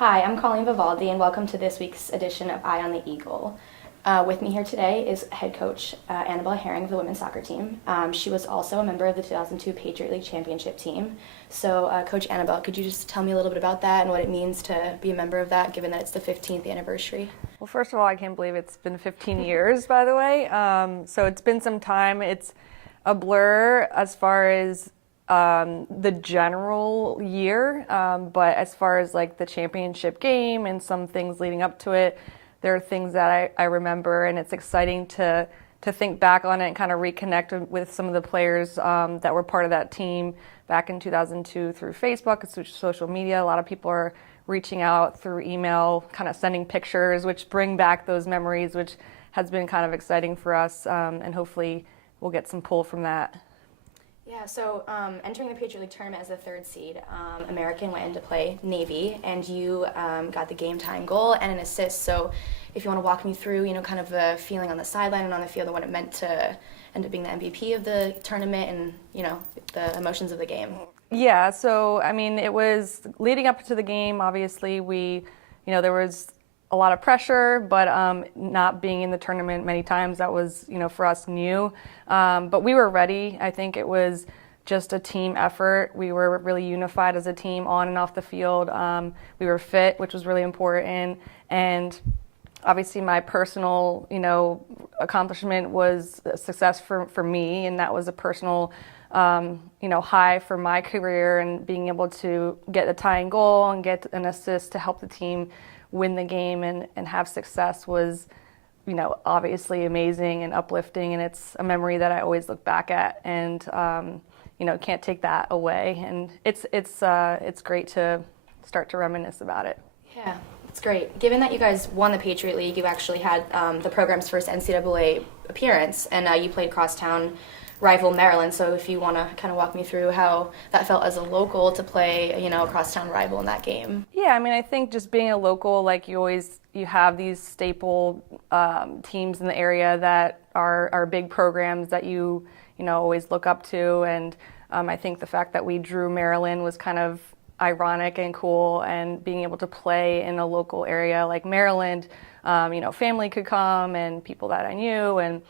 Hi, I'm Colleen Vivaldi, and welcome to this week's edition of Eye on the Eagle. With me here today is head coach Anabel Hering of the women's soccer team. She was also a member of the 2002 Patriot League Championship team. So, Coach Anabel, could you just tell me a little bit about that and what it means to be a member of that, given that it's the 15th anniversary? Well, first of all, I can't believe it's been 15 years, by the way. So it's been some time. It's a blur as far as the general year, but as far as like the championship game and some things leading up to it, there are things that I remember, and it's exciting to think back on it and kind of reconnect with some of the players that were part of that team back in 2002 through Facebook and social media. A lot of people are reaching out through email, kind of sending pictures, which bring back those memories, which has been kind of exciting for us, and hopefully we'll get some pull from that. Yeah, so entering the Patriot League tournament as a third seed, American went in to play Navy, and you got the game-tying goal and an assist. So if you want to walk me through, kind of the feeling on the sideline and on the field and what it meant to end up being the MVP of the tournament and, the emotions of the game. Yeah, so, I mean, it was leading up to the game, obviously, there was a lot of pressure, but not being in the tournament many times, that was, for us new. But we were ready. I think it was just a team effort. We were really unified as a team on and off the field. We were fit, which was really important. And obviously my personal, accomplishment was a success for me, and that was a personal high for my career, and being able to get a tying goal and get an assist to help the team win the game and have success was, obviously amazing and uplifting, and it's a memory that I always look back at, and can't take that away. And it's great to start to reminisce about it. Yeah, it's great. Given that you guys won the Patriot League, you actually had the program's first NCAA appearance, and you played crosstown rival Maryland. So if you want to kind of walk me through how that felt as a local to play, a crosstown rival in that game. Yeah, I mean, I think just being a local, like you have these staple teams in the area that are big programs that you always look up to, and I think the fact that we drew Maryland was kind of ironic and cool, and being able to play in a local area like Maryland, family could come and people that I knew, and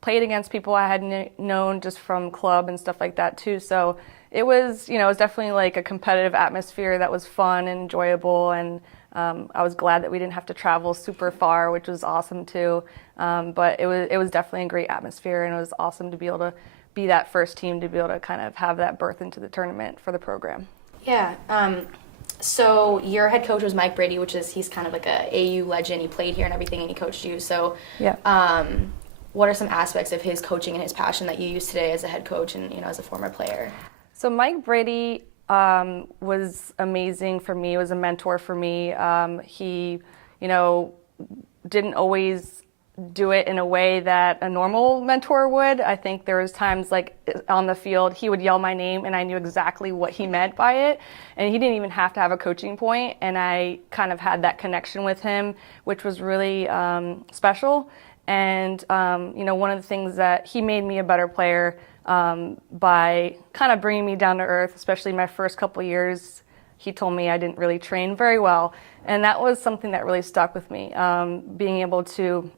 played against people I had known just from club and stuff like that too. So it was, it was definitely like a competitive atmosphere that was fun and enjoyable, and I was glad that we didn't have to travel super far, which was awesome too. But it was definitely a great atmosphere, and it was awesome to be able to be that first team to be able to kind of have that birth into the tournament for the program. Yeah. So your head coach was Mike Brady, he's kind of like a AU legend. He played here and everything, and he coached you. So yeah. What are some aspects of his coaching and his passion that you use today as a head coach and as a former player? So Mike Brady was amazing for me. He was a mentor for me. He, didn't always do it in a way that a normal mentor would. I think there was times like on the field, he would yell my name and I knew exactly what he meant by it. And he didn't even have to have a coaching point, and I kind of had that connection with him, which was really special. And, one of the things that he made me a better player by kind of bringing me down to earth, especially my first couple of years. He told me I didn't really train very well. And that was something that really stuck with me, being able to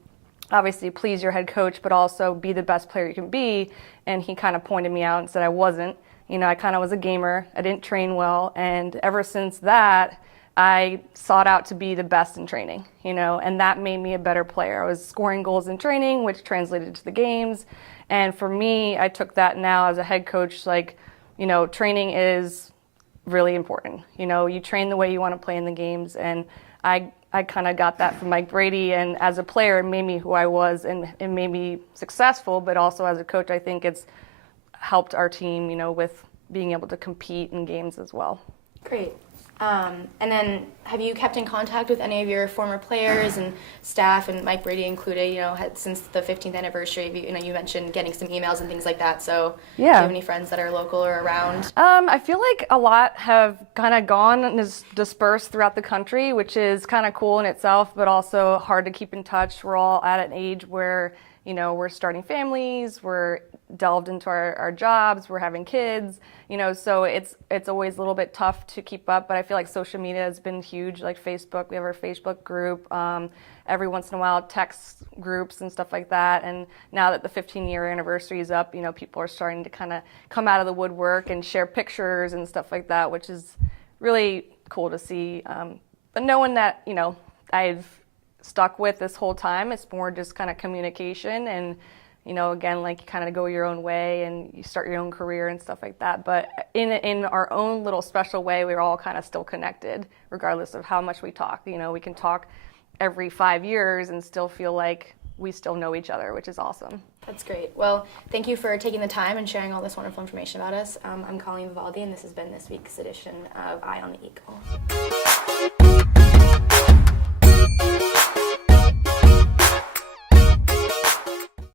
obviously please your head coach, but also be the best player you can be. And he kind of pointed me out and said I wasn't. I kind of was a gamer. I didn't train well. And ever since that, I sought out to be the best in training, and that made me a better player. I was scoring goals in training, which translated to the games. And for me, I took that now as a head coach, training is really important. You train the way you want to play in the games. And I kind of got that from Mike Brady. And as a player, it made me who I was, and it made me successful. But also as a coach, I think it's helped our team, with being able to compete in games as well. Great. And then have you kept in contact with any of your former players and staff, and Mike Brady included, since the 15th anniversary? You mentioned getting some emails and things like that. So yeah. Do you have any friends that are local or around? I feel like a lot have kind of gone and is dispersed throughout the country, which is kind of cool in itself, but also hard to keep in touch. We're all at an age where, we're starting families, we're delved into our jobs, we're having kids, so it's always a little bit tough to keep up, but I feel like social media has been huge, like Facebook, we have our Facebook group, every once in a while text groups and stuff like that, and now that the 15-year anniversary is up, people are starting to kind of come out of the woodwork and share pictures and stuff like that, which is really cool to see, but no one that, I've stuck with this whole time, it's more just kind of communication and again, like you kind of go your own way and you start your own career and stuff like that. But in our own little special way, we're all kind of still connected, regardless of how much we talk. We can talk every 5 years and still feel like we still know each other, which is awesome. That's great. Well, thank you for taking the time and sharing all this wonderful information about us. I'm Colleen Vivaldi, and this has been this week's edition of Eye on the Eagle.